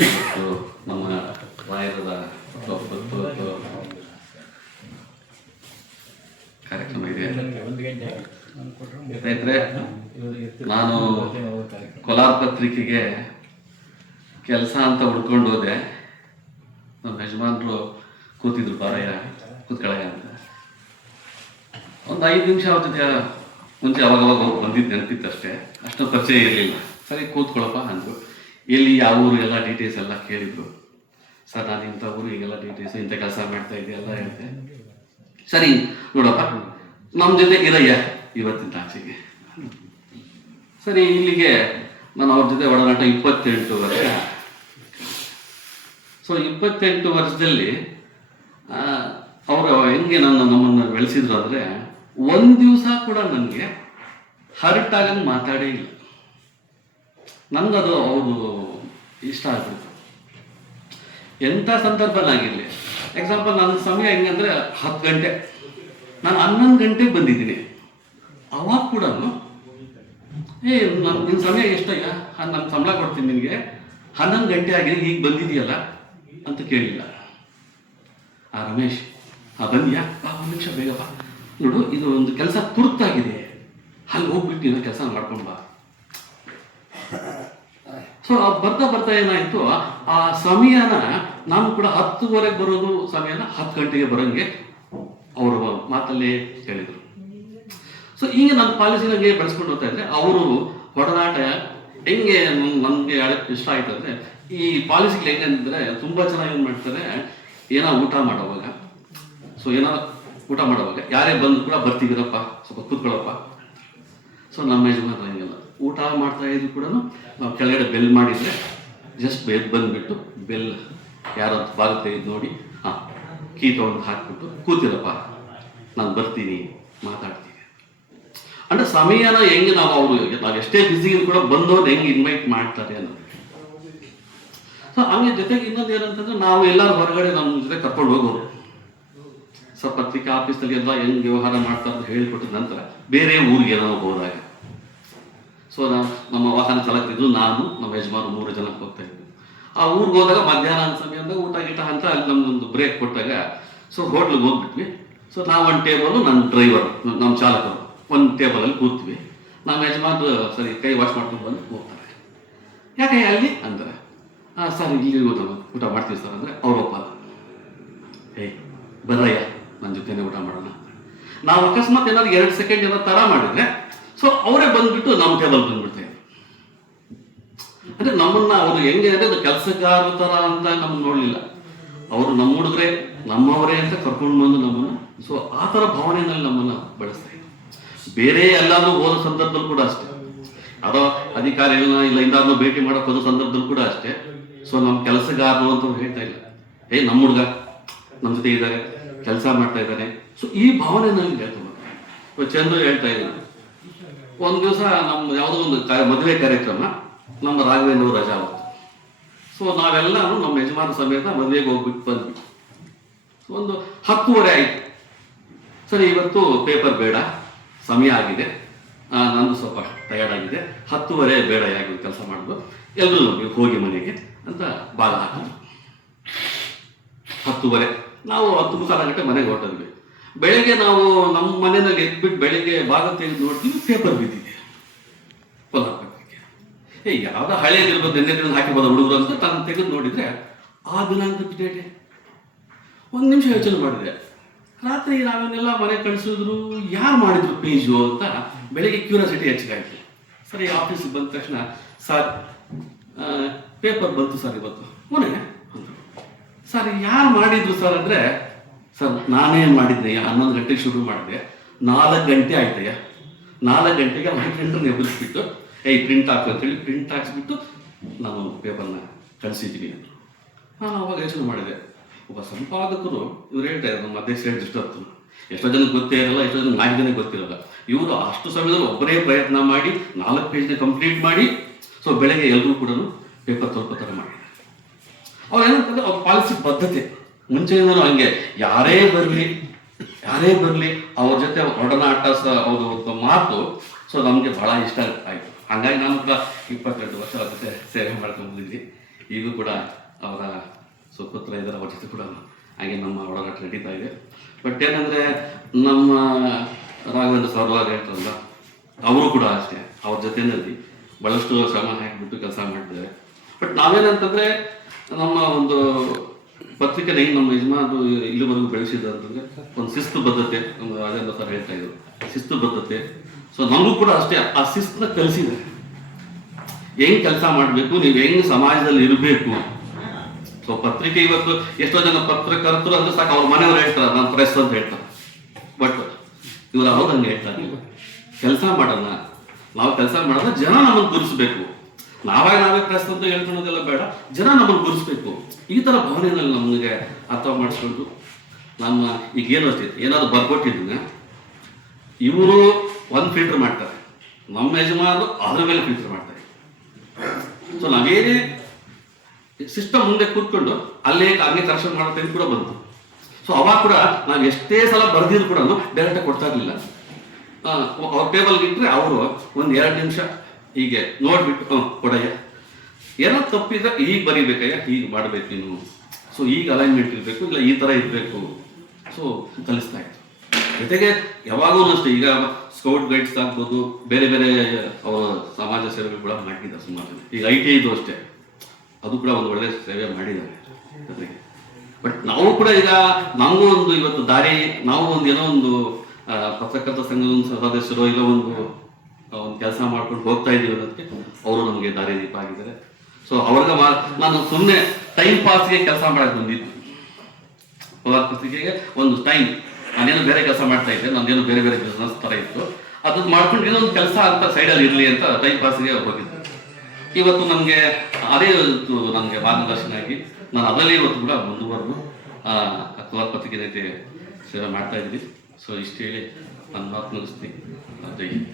ಇವತ್ತು ನಮ್ಮ ರಾಯರದ ಕಾರ್ಯಕ್ರಮ ಇದೆ. ಸ್ನೇಹಿತರೆ, ನಾನು ಕೋಲಾರ ಪತ್ರಿಕೆಗೆ ಕೆಲಸ ಅಂತ ಹುಡ್ಕೊಂಡು ಹೋದೆ. ನಮ್ಮ ಯಜಮಾನರು ಕೂತಿದ್ರು, ಬಾರಯ್ಯ ಕೂತ್ಕೊಳ್ಳಯ್ಯ ಅಂತ. ಒಂದು 5 ನಿಮಿಷ ಅವ್ರ ಜೊತೆ ಮುಂಚೆ ಅವಾಗವಾಗ ಹೋಗಿ ಬಂದಿದ್ದು ನೆನಪಿತ್ತು ಅಷ್ಟೇ, ಅಷ್ಟೊಂದು ಪರಿಚಯ ಇರಲಿಲ್ಲ. ಸರಿ ಕೂತ್ಕೊಳ್ಳಪ್ಪ ಅಂದರು. ಎಲ್ಲಿ ಯಾವ ಊರು ಎಲ್ಲ ಡೀಟೇಲ್ಸ್ ಎಲ್ಲ ಕೇಳಿದರು. ಸರ್ ನಾನು ಇಂಥ ಊರು ಈಗೆಲ್ಲ ಡೀಟೇಲ್ಸ್ ಇಂಥ ಕೆಲಸ ಮಾಡ್ತಾ ಇದ್ದೆ ಎಲ್ಲ ಹೇಳಿದೆ. ಸರಿ ನೋಡಪ್ಪ ನಮ್ಮ ಜೊತೆ ಇರಯ್ಯ ಇವತ್ತಿನ ಆಚೆಗೆ. ಸರಿ ಇಲ್ಲಿಗೆ ನಾನು ಅವ್ರ ಜೊತೆ ಒಡನಾಟ 28 ವರ್ಷ. ಸೊ 28 ವರ್ಷದಲ್ಲಿ ಅವರು ಹೆಂಗೆ ನಮ್ಮನ್ನು ಬೆಳೆಸಿದ್ರು ಅಂದರೆ, ಒಂದು ದಿವಸ ಕೂಡ ನನಗೆ ಹರ್ಟ್ ಆಗಂಗೆ ಮಾತಾಡೇ ಇಲ್ಲ. ನನಗದು ಅವರು ಇಷ್ಟ ಆಗ್ಬಿಡ್ತು. ಎಂಥ ಸಂದರ್ಭನಾಗಿರಲಿ. ಎಕ್ಸಾಂಪಲ್ ನನ್ನ ಸಮಯ ಹೆಂಗಂದರೆ 10 ಗಂಟೆ, ನಾನು 11 ಗಂಟೆಗೆ ಬಂದಿದ್ದೀನಿ. ಅವಾಗ ಕೂಡ ನಿನ್ನ ಸಮಯ ಎಷ್ಟಯ್ಯ, ನಾನು ಸಂಬಳ ಕೊಡ್ತೀನಿ ನಿನಗೆ, 11 ಗಂಟೆ ಆಗಿದೆ ಈಗ ಬಂದಿದೆಯಲ್ಲ ಅಂತ ಕೇಳಿಲ್ಲ. ರಮೇಶ್ ಬಂದಿಯಾ, ಬಾ 1 ನಿಮಿಷ ಬೇಗ ಬಾ, ನೋಡು ಇದು ಒಂದು ಕೆಲಸ ತುರ್ತಾಗಿದೆ, ಅಲ್ಲಿ ಹೋಗ್ಬಿಟ್ಟು ಏನೋ ಕೆಲಸ ಮಾಡ್ಕೊಂಡು ಬಾ. ಸೊ ಬರ್ತಾ ಬರ್ತಾ ಏನಾಯಿತು, ಆ ಸಮಯನ ನಾನು ಕೂಡ 10:15 ಬರೋದು ಸಮಯನ 10 ಗಂಟೆಗೆ ಬರೋಂಗೆ ಅವರು ಮಾತಲ್ಲಿ ಹೇಳಿದರು. ಸೊ ಈಗ ನನ್ನ ಪಾಲಿಸಿ ನನಗೆ ಬೆಳೆಸ್ಕೊಂಡು ಹೋಗ್ತಾ ಇದ್ದರೆ ಅವರು ಒಡನಾಟ ಹೆಂಗೆ ನನಗೆ ಇಷ್ಟ ಆಯ್ತು ಅಂದರೆ, ಈ ಪಾಲಿಸಿಗಳು ಹೆಂಗಂದರೆ ತುಂಬ ಚೆನ್ನಾಗಿ ಏನು ಮಾಡ್ತಾರೆ, ಏನೋ ಊಟ ಮಾಡೋವಾಗ, ಸೊ ಏನೋ ಊಟ ಮಾಡೋವಾಗ ಯಾರೇ ಬಂದು ಕೂಡ ಬರ್ತೀವಿರಪ್ಪ ಸ್ವಲ್ಪ ಕೂತ್ಕೊಳ್ಳಪ್ಪ. ಸೊ ನಮ್ಮ ಯಜಮಾನ ಹಿಂಗೆಲ್ಲ ಊಟ ಮಾಡ್ತಾ ಇದ್ರು ಕೂಡ ನಾವು ಕೆಳಗಡೆ ಬೆಲ್ ಮಾಡಿದರೆ ಜಸ್ಟ್ ಬಂದುಬಿಟ್ಟು ಬೆಲ್ ಯಾರೋ ಬಾಗಿಲು ತೆಗೆದು ನೋಡಿ ಕೀ ತೊಗೊಂಡು ಹಾಕ್ಬಿಟ್ಟು ಕೂತಿರಪ್ಪ ನಾನು ಬರ್ತೀನಿ ಮಾತಾಡ್ತೀನಿ ಅಂದರೆ ಸಮಯನ ಹೆಂಗೆ ನಾವು ಎಷ್ಟೇ ಬ್ಯುಸಿಗೆ ಕೂಡ ಬಂದವ್ರು ಹೆಂಗೆ ಇನ್ವೈಟ್ ಮಾಡ್ತಾರೆ ಅನ್ನೋದು. ಸೊ ಹಂಗೆ ಜೊತೆಗೆ ಇನ್ನೊಂದು ಏನಂತಂದ್ರೆ, ನಾವು ಎಲ್ಲರೂ ಹೊರಗಡೆ ನಮ್ಮ ಜೊತೆ ಕರ್ಕೊಂಡು ಹೋಗೋರು. ಸೊ ಪತ್ರಿಕಾ ಆಫೀಸಲ್ಲಿ ಎಲ್ಲ ಹೆಂಗೆ ವ್ಯವಹಾರ ಮಾಡ್ತಾರೆ ಅಂತ ಹೇಳಿಕೊಟ್ಟಿದ ನಂತರ ಬೇರೆ ಊರಿಗೆ ನಾವು ಹೋದಾಗ, ಸೊ ನಮ್ಮ ವಾಹನ ಚಾಲಕರಿದ್ದು ನಾನು ನಮ್ಮ ಯಜಮಾನ 3 ಜನಕ್ಕೆ ಹೋಗ್ತಾ ಇದ್ವಿ. ಆ ಊರಿಗೆ ಹೋದಾಗ ಮಧ್ಯಾಹ್ನ ಸಮಯದಾಗ ಊಟ ಗೀಟ ಅಂತ ಅಲ್ಲಿ ನಮ್ಮದೊಂದು ಬ್ರೇಕ್ ಕೊಟ್ಟಾಗ ಸೊ ಹೋಟ್ಲಿಗೆ ಹೋಗ್ಬಿಟ್ವಿ. ಸೊ ನಾವು ಒಂದು ಟೇಬಲು, ನನ್ನ ಡ್ರೈವರ್ ನಮ್ಮ ಚಾಲಕರು ಒಂದು ಟೇಬಲಲ್ಲಿ ಕೂತ್ವಿ. ನಮ್ಮ ಯಜಮಾನ ಸರಿ ಕೈ ವಾಶ್ ಮಾಡ್ಕೊಂಡು ಬಂದು ಹೋಗ್ತಾರೆ. ಯಾಕೆ ಅಲ್ಲಿ ಅಂತಾರೆ, ಸರ್ ಇಲ್ಲಿ ಊಟ ಮಾಡ್ತೀವಿ ಸರ್ ಅಂದರೆ ಅವರಪ್ಪ ಬರ್ರಯ್ಯ ನನ್ನ ಜೊತೆನೇ ಊಟ ಮಾಡೋಣ. ನಾವು ಅಕಸ್ಮಾತ್ ಏನಾದ್ರು 2 ಸೆಕೆಂಡ್ ಏನಾದ್ರು ತಡ ಮಾಡಿದ್ರೆ ಸೊ ಅವರೇ ಬಂದ್ಬಿಟ್ಟು ನಮ್ಮ ಟೇಬಲ್ ಬಂದ್ಬಿಡ್ತಾರೆ. ಅಂದರೆ ನಮ್ಮನ್ನ ಅವರು ಹೆಂಗೆ ಅಂದರೆ ಕೆಲಸಗಾರ ಥರ ಅಂತ ನಮ್ಮನ್ನು ನೋಡಲಿಲ್ಲ. ಅವರು ನಮ್ಮ ಹುಡುಗರೇ ನಮ್ಮವರೇ ಅಂತ ಕರ್ಕೊಂಡು ಬಂದು ನಮ್ಮನ್ನು, ಸೊ ಆ ಥರ ಭಾವನೆಯಲ್ಲಿ ನಮ್ಮನ್ನು ಬೆಳೆಸ್ತಾ ಇದ್ರು. ಬೇರೆ ಎಲ್ಲಾದ್ರೂ ಹೋದ ಸಂದರ್ಭದಲ್ಲಿ ಕೂಡ ಅಷ್ಟೇ, ಅದೋ ಅಧಿಕಾರಿಗಳನ್ನ ಇಲ್ಲ ಇಂದಾದ್ರೂ ಭೇಟಿ ಮಾಡೋಕೆ ಹೋದ ಸಂದರ್ಭದಲ್ಲಿ ಕೂಡ ಅಷ್ಟೇ. ಸೊ ನಮ್ಮ ಕೆಲಸಗಾರರು ಅಂತ ಹೇಳ್ತಾ ಇಲ್ಲ, ನಮ್ಮ ಹುಡುಗ ನಮ್ಮ ಜೊತೆ ಇದ್ದಾರೆ, ಕೆಲಸ ಮಾಡ್ತಾ ಇದ್ದಾರೆ. ಸೊ ಈ ಭಾವನೆ ನನಗೆ ಹೇಳ್ತಾ ಚಂದ್ರು ಹೇಳ್ತಾ ಇದ್ದಾರೆ. ಒಂದು ದಿವಸ ನಮ್ಮ ಯಾವುದೋ ಒಂದು ಮದುವೆ ಕಾರ್ಯಕ್ರಮ, ನಮ್ಮ ರಾಘವೇಂದ್ರ ರಜಾ ಅವತ್ತು. ಸೊ ನಾವೆಲ್ಲರೂ ನಮ್ಮ ಯಜಮಾನ ಸಮೇತ ಮದುವೆಗೆ ಹೋಗ್ಬಿಟ್ಟು ಬಂದ್ವಿ. ಒಂದು 10:30 ಆಯಿತು. ಸರಿ ಇವತ್ತು ಪೇಪರ್ ಬೇಡ, ಸಮಯ ಆಗಿದೆ, ನಂದು ಸ್ವಲ್ಪ ಟಯರ್ಡ್ ಆಗಿದೆ, 10:30 ಬೇಡ, ಯಾಕೆ ಕೆಲಸ ಮಾಡೋದು, ಎಲ್ಲರೂ ನಮಗೆ ಹೋಗಿ ಮನೆಗೆ ಅಂತ ಬಾಲ ಹಾಕಿದ್ರು. 10:30 ನಾವು 10:30 ಗಂಟೆ ಮನೆಗೆ ಹೊರಟಿದ್ವಿ. ಬೆಳಗ್ಗೆ ನಾವು ನಮ್ಮ ಮನೆಯಲ್ಲಿ ಎದ್ಬಿಟ್ಟು ಬೆಳಗ್ಗೆ ಭಾಗ ತೆಗೆದು ನೋಡ್ತೀವಿ, ಪೇಪರ್ ಬಿದ್ದಿದೆ ಕೋಲಾರ ಪತ್ರಿಕೆ. ಯಾವುದೋ ಹಳೇದಿರ್ಬೋದು, ನಿನ್ನೆ ದಿನ ಹಾಕಿರ್ಬೋದು ಹುಡುಗರು ಅಂತ ತಾನು ತೆಗೆದು ನೋಡಿದರೆ ಆ ದಿನಾಂಕದ ಡೇಟೆ. 1 ನಿಮಿಷ ಯೋಚನೆ ಮಾಡಿದೆ. ರಾತ್ರಿ ನಾವನ್ನೆಲ್ಲ ಮನೆ ಕಳಿಸಿದ್ರು, ಯಾರು ಮಾಡಿದ್ರು ಪೇಜು ಅಂತ ಬೆಳಗ್ಗೆ ಕ್ಯೂರಿಯಾಸಿಟಿ ಹೆಚ್ಚಾಯಿತು. ಸರಿ ಆಫೀಸಿಗೆ ಬಂದ ತಕ್ಷಣ, ಸರ್ ಪೇಪರ್ ಬಂತು ಸರ್ ಇವತ್ತು ಮನೆಗೆ ಅಂದರು. ಸರ್ ಯಾರು ಮಾಡಿದ್ರು ಸರ್ ಅಂದರೆ, ಸರ್ ನಾನೇನು ಮಾಡಿದ್ದೆ, 11 ಗಂಟೆಗೆ ಶುರು ಮಾಡಿದೆ, 4 ಗಂಟೆ ಆಯ್ತಯ್ಯ. 4 ಗಂಟೆಗೆ ಅವ್ರ ಪ್ರಿಂಟರ್ನ ಎಬ್ಬಿಸ್ಬಿಟ್ಟು ಪ್ರಿಂಟ್ ಹಾಕು ಅಂತೇಳಿ ಪ್ರಿಂಟ್ ಹಾಕ್ಸ್ಬಿಟ್ಟು ನಾನು ಪೇಪರ್ನ ಕಳಿಸಿದ್ದೀನಿ ಅಂದರು. ನಾನು ಅವಾಗ ಯೋಚನೆ ಮಾಡಿದೆ, ಒಬ್ಬ ಸಂಪಾದಕರು ಇವ್ರು ಹೇಳ್ತಾ ಇದ್ದಾರೆ, ನಮ್ಮ ಅಧ್ಯಕ್ಷ ಹೇಳಿದ ಎಷ್ಟೋ ಜನಕ್ಕೆ ಗೊತ್ತೇ ಇರಲ್ಲ, ಎಷ್ಟೋ ಜನ 4 ಜನಕ್ಕೆ ಗೊತ್ತಿರಲ್ಲ. ಇವರು ಅಷ್ಟು ಸಮಯದಲ್ಲಿ ಒಬ್ಬರೇ ಪ್ರಯತ್ನ ಮಾಡಿ 4 ಪೇಜ್ನ ಕಂಪ್ಲೀಟ್ ಮಾಡಿ, ಸೊ ಬೆಳಗ್ಗೆ ಎಲ್ಲರೂ ಕೂಡ ಪೇಪರ್ ಥರ ಮಾಡಿದ್ದಾರೆ. ಅವ್ರು ಏನಂತಂದ್ರೆ ಅವ್ರ ಪಾಲಿಸಿ ಬದ್ಧತೆ ಮುಂಚೆಯಿಂದನೂ ಹಂಗೆ, ಯಾರೇ ಬರಲಿ ಅವ್ರ ಜೊತೆ ಒಡನಾಟ ಅವ್ರ ಮಾತು ಸೊ ನಮಗೆ ಭಾಳ ಇಷ್ಟ ಆಯಿತು. ಹಾಗಾಗಿ ನಾನು ಕೂಡ 22 ವರ್ಷ ಅವ್ರ ಜೊತೆ ಸೇವೆ ಮಾಡ್ಕೊಂಡು ಬಂದಿದ್ವಿ. ಈಗೂ ಕೂಡ ಅವರ ಸುಪುತ್ರ ಇದ್ದಾರೆ, ಅವ್ರ ಜೊತೆ ಕೂಡ ಹಾಗೆ ನಮ್ಮ ಒಡನಾಟ ನಡೀತಾ ಇದೆ. ಬಟ್ ಏನಂದರೆ ನಮ್ಮ ರಾಘವೇಂದ್ರ ಸರ್ವಾಗ್ ಹೇಳ್ತಾರಲ್ಲ, ಅವರು ಕೂಡ ಅಷ್ಟೇ ಅವ್ರ ಜೊತೆಯಲ್ಲಿ ಭಾಳಷ್ಟು ಶ್ರಮ ಹಾಕಿಬಿಟ್ಟು ಕೆಲಸ ಮಾಡ್ತಿದ್ದಾರೆ. ಬಟ್ ನಾವೇನಂತಂದರೆ ನಮ್ಮ ಒಂದು ಪತ್ರಿಕೆ ಹೆಂಗೆ ನಮ್ಮ ಯಜಮಾನರು ಇಲ್ಲಿವರೆಗೂ ಬೆಳೆಸಿದ್ದಾರೆ ಅಂತಂದರೆ ಒಂದು ಶಿಸ್ತು ಬದ್ಧತೆ, ನಮ್ಮ ರಾಜೇಂದ್ರ ಸರ್ ಹೇಳ್ತಾ ಇದ್ರು ಶಿಸ್ತು ಬದ್ಧತೆ. ಸೊ ನಮಗೂ ಕೂಡ ಅಷ್ಟೇ ಆ ಶಿಸ್ತನ್ನ ಕಲಿಸಿದ್ದಾರೆ. ಹೆಂಗ್ ಕೆಲಸ ಮಾಡಬೇಕು, ನೀವು ಹೆಂಗ್ ಸಮಾಜದಲ್ಲಿ ಇರಬೇಕು. ಸೊ ಪತ್ರಿಕೆ ಇವತ್ತು ಎಷ್ಟೋ ಜನ ಪತ್ರಕರ್ತರು ಅಂದ್ರೆ ಸಾಕು ಅವ್ರ ಮನೆಯವ್ರು ಹೇಳ್ತಾರೆ ನಾನು ಪ್ರೆಸ್ ಅಂತ ಹೇಳ್ತಾರೆ. ಬಟ್ ಇವರು ಅವ್ರು ಹಂಗೆ ಹೇಳ್ತಾರೆ, ಕೆಲಸ ಮಾಡೋಣ, ನಾವು ಕೆಲಸ ಮಾಡೋಣ, ಜನ ನಮ್ಮನ್ನು ಗುರುಸ್ಬೇಕು. ನಾವೇ ಪ್ರೆಸ್ ಅಂತ ಹೇಳ್ಕೊಳ್ಳೋದೆಲ್ಲ ಬೇಡ, ಜನ ನಮ್ಮನ್ನು ಗುರುಸ್ಬೇಕು. ಈ ಥರ ಭಾವನೆಯಲ್ಲಿ ನಮಗೆ ಅರ್ಥ ಮಾಡಿಸ್ಕೊಂಡು ನಮ್ಮ ಈಗೇನು ಅಷ್ಟೇ ಏನಾದ್ರು ಬರ್ಕೊಟ್ಟಿದ್ದನ್ನ ಇವರು ಒಂದು ಫಿಲ್ಟರ್ ಮಾಡ್ತಾರೆ, ನಮ್ಮ ಯಜಮಾನರು ಅದ್ರ ಮೇಲೆ ಫಿಲ್ಟರ್ ಮಾಡ್ತಾರೆ. ಸೊ ನಾವೇನೇ ಸಿಸ್ಟಮ್ ಮುಂದೆ ಕೂತ್ಕೊಂಡು ಅಲ್ಲೇ ಹಂಗೆ ಕರೆಕ್ಷನ್ ಮಾಡೋ ಟೈಮ್ ಕೂಡ ಬಂತು. ಸೊ ಅವಾಗ ಕೂಡ ನಾವು ಎಷ್ಟೇ ಸಲ ಬರೆದಿದ್ರು ಕೂಡ ಡೈರೆಕ್ಟಾಗಿ ಕೊಡ್ತಾ ಇರಲಿಲ್ಲ. ಅವ್ರ ಟೇಬಲ್ಗೆ ಇಟ್ಟರೆ ಅವರು ಒಂದು 2 ನಿಮಿಷ ಹೀಗೆ ನೋಡ್ಬಿಟ್ಟು ಕೊಡಯ್ಯ, ಏನೋ ತಪ್ಪಿದ್ರೆ ಹೀಗೆ ಬರೀಬೇಕಯ್ಯ, ಹೀಗೆ ಮಾಡಬೇಕು ನೀನು, ಸೊ ಈಗ ಅಲೈನ್ಮೆಂಟ್ ಇರಬೇಕು, ಇಲ್ಲ ಈ ಥರ ಇರಬೇಕು. ಸೊ ಕಲಿಸ್ತಾ ಇತ್ತು. ಜೊತೆಗೆ ಯಾವಾಗೂ ಅಷ್ಟೇ ಈಗ ಸ್ಕೌಟ್ ಗೈಡ್ಸ್ ಆಗ್ಬೋದು, ಬೇರೆ ಬೇರೆ ಅವರ ಸಮಾಜ ಸೇವೆಗಳು ಕೂಡ ಮಾಡಿದ್ದಾರೆ ಸುಮಾರು. ಈಗ ITI ಅಷ್ಟೇ, ಅದು ಕೂಡ ಒಂದು ಒಳ್ಳೆ ಸೇವೆ ಮಾಡಿದ್ದಾರೆ ಜೊತೆಗೆ. ಬಟ್ ನಾವು ಕೂಡ ಈಗ ನಮಗೂ ಒಂದು ಇವತ್ತು ದಾರಿ, ನಾವು ಒಂದು ಏನೋ ಒಂದು ಪತ್ರಕರ್ತ ಸಂಘದ ಸದಸ್ಯರು ಇಲ್ಲ ಒಂದು ಕೆಲಸ ಮಾಡ್ಕೊಂಡು ಹೋಗ್ತಾ ಇದ್ದೀವಿ ಅನ್ನೋದಕ್ಕೆ ಅವರು ನಮಗೆ ದಾರಿ ದೀಪ ಆಗಿದ್ದಾರೆ. ಸೊ ಅವ್ರಿಗೆ ನಾನು ಸುಮ್ಮನೆ ಟೈಮ್ ಪಾಸ್ಗೆ ಕೆಲಸ ಮಾಡಕ್ಕೆ ಬಂದಿದ್ದು. ಪತ್ರಿಕೆಗೆ ಒಂದು ಟೈಮ್ ನಾನೇನು ಬೇರೆ ಕೆಲಸ ಮಾಡ್ತಾ ಇದ್ದೆ, ನಂದೇನು ಬೇರೆ ಬೇರೆ ಬಿಸ್ನೆಸ್ ಥರ ಇತ್ತು, ಅದನ್ನ ಮಾಡ್ಕೊಂಡು ಏನೋ ಒಂದು ಕೆಲಸ ಅಂತ ಸೈಡಲ್ಲಿ ಇರಲಿ ಅಂತ ಟೈಮ್ ಪಾಸ್ಗೆ ಹೋಗಿದ್ದೆ. ಇವತ್ತು ನಮಗೆ ಅದೇ ನನಗೆ ಮಾರ್ಗದರ್ಶನ ಆಗಿ ನಾನು ಅದರಲ್ಲಿ ಇವತ್ತು ಕೂಡ ಮುಂದುವರೆದು ಪತ್ರಿಕೆ ಸೇವೆ ಮಾಡ್ತಾ ಇದ್ದೀನಿ. ಸೊ ಇಷ್ಟು ಹೇಳಿ ನನ್ನ ಮಾತು ಮುಗಿಸ್ತೀನಿ. ಜೈ ಹಿಂದ್.